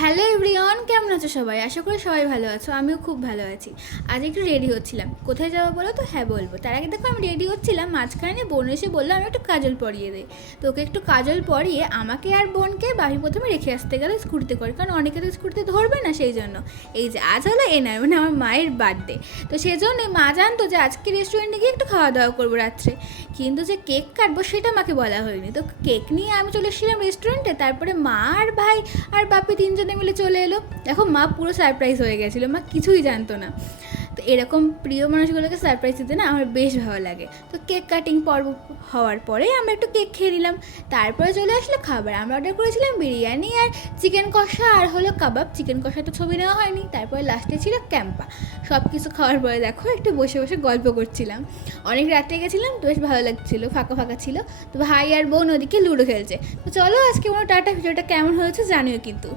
Hello everyone, কেমন আছো সবাই? আশা করি সবাই ভালো আছো। আমিও খুব ভালো আছি। আজ একটু রেডি হচ্ছিলাম। কোথায় যাবো বলো তো? হ্যাঁ বলবো। তার আগে দেখো, আমি রেডি হচ্ছিলাম, মাঝখানে বোন এসে বললো আমি একটু কাজল পরিয়ে দেয়। তো ওকে একটু কাজল পরিয়ে আমাকে আর বোনকে বাড়ি প্রথমে রেখে আসতে গেলো স্কুটিতে করে, কারণ অনেকে তো স্কুটিতে ধরবে না, সেই জন্য। এই যে আজ হলো নয়, মানে আমার মায়ের বার্থডে। তো সেই জন্য মা জানতো যে আজকে রেস্টুরেন্টে গিয়ে একটু খাওয়া দাওয়া করবো রাত্রে, কিন্তু যে কেক কাটবো সেটা মাকে বলা হয়নি। তো কেক নিয়ে আমি চলে এসেছিলাম রেস্টুরেন্টে। তারপরে মা আর ভাই আর বাপি তিনজনে মিলে চলে এলো। দেখো, মা পুরো সারপ্রাইজ হয়ে গেছিলো, মা কিছুই জানতো না। তো এরকম প্রিয় মানুষগুলোকে সারপ্রাইজ দিতে না আমার বেশ ভালো লাগে। তো কেক কাটিং পর্ব হওয়ার পরে আমরা একটু কেক খেয়ে নিলাম। তারপরে চলে আসলো খাবার। আমরা অর্ডার করেছিলাম বিরিয়ানি আর চিকেন কষা আর হলো কাবাব। চিকেন কষা তো ছবি নেওয়া হয়নি। তারপরে লাস্টে ছিল ক্যাম্পা। সব কিছু খাওয়ার পরে দেখো একটু বসে বসে গল্প করছিলাম। অনেক রাত্রে গেছিলাম তো বেশ ভালো লাগছিলো, ফাঁকা ফাঁকা ছিল। তো ভাই আর বোন ওদিকে লুডো খেলছে। তো চলো আজকে কোনো টাটা, ভিডিওটা কেমন হয়েছে জানিও কিন্তু।